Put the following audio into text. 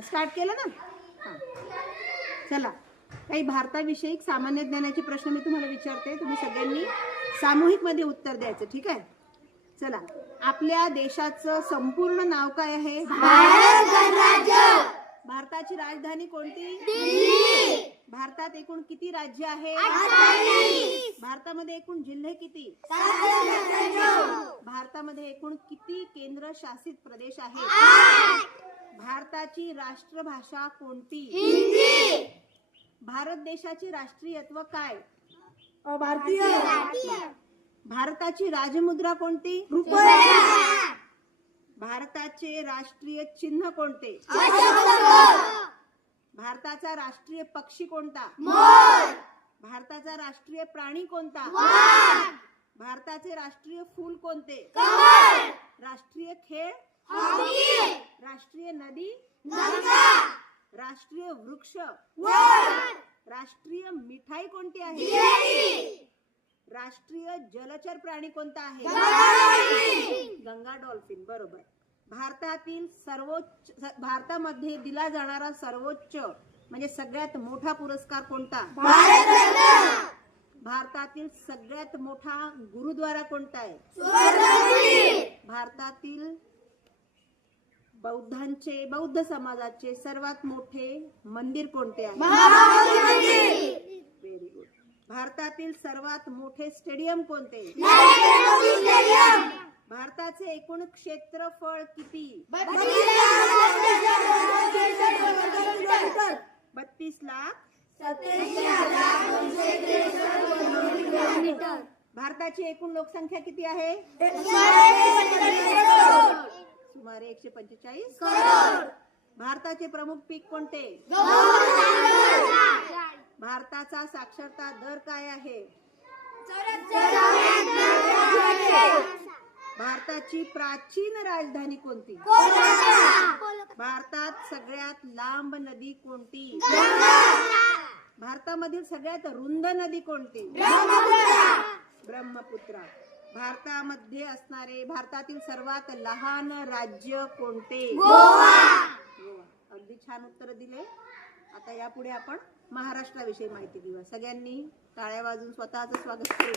Start केलं ना? हां, चला. काही भारताविषयी सामान्य ज्ञानाचे प्रश्न मी तुम्हाला विचारते, तुम्ही सगळ्यांनी सामूहिक मध्ये उत्तर द्यायचं, ठीक आहे? चला, आपल्या देशाचं संपूर्ण नाव काय आहे? भारत गणराज्य. भारताची राजधानी कोणती? दिल्ली. भारतात एकूण किती राज्य आहेत? 28. भारतामध्ये एकूण जिल्हे किती? 797. भारतामध्ये एकूण किती केंद्र शासित प्रदेश आहेत? 8. भारताची राष्ट्रभाषा कोणती? हिंदी. भारत देशाचे राष्ट्रीयत्व काय? भारतीय. भारताची राजमुद्रा कोणती? रुपया. भारताचे राष्ट्रीय चिन्ह कोणते? अशोक. भारताचा राष्ट्रीय पक्षी कोणता? मोर. भारताचा राष्ट्रीय प्राणी कोणता? वाघ. भारताचे राष्ट्रीय फूल कोणते? कमळ. राष्ट्रीय खेळ? हॉकी. राष्ट्रीय नदी? गंगा. राष्ट्रीय वृक्ष? वड. राष्ट्रीय मिठाई कोणती आहे? जिलेबी. राष्ट्रीय जलचर प्राणी कोणता आहे? डॉल्फिन. गंगा डॉल्फिन, बरोबर. भारतामध्ये दिला जाणारा सर्वोच्च म्हणजे सगळ्यात मोठा पुरस्कार कोणता? भारतरत्न. भारतातील सगळ्यात मोठा गुरुद्वारा कोणता आहे? स्वर्णमुखी. भारतातील बौद्ध समाजाचे सर्वात मोठे मंदिर कोणते आहे? महाबोधी मंदिर. Very good. भारतातील सर्वात मोठे स्टेडियम कोणते? नरेंद्र मोदी स्टेडियम. भारताचे एकूण क्षेत्रफळ किती? 32 लाख 87,263 भारताची एकूण लोकसंख्या किती आहे? सुमारे 145 करोड. भारताचे प्रमुख पीक कोणते? भारताचा साक्षरता दर काय आहे? भारताची प्राचीन राजधानी कोणती? भारतात सगळ्यात लांब नदी कोणती? भारतामधील सगळ्यात रुंद नदी कोणती? ब्रह्मपुत्रा. भारतामध्ये असणारे भारतातील सर्वात लहान राज्य कोणते? गोवा. अगदी छान उत्तर दिले. आता यापुढे आपण महाराष्ट्राविषयी माहिती घेऊया. सगळ्यांनी टाळ्या वाजून स्वतःचं स्वागत करून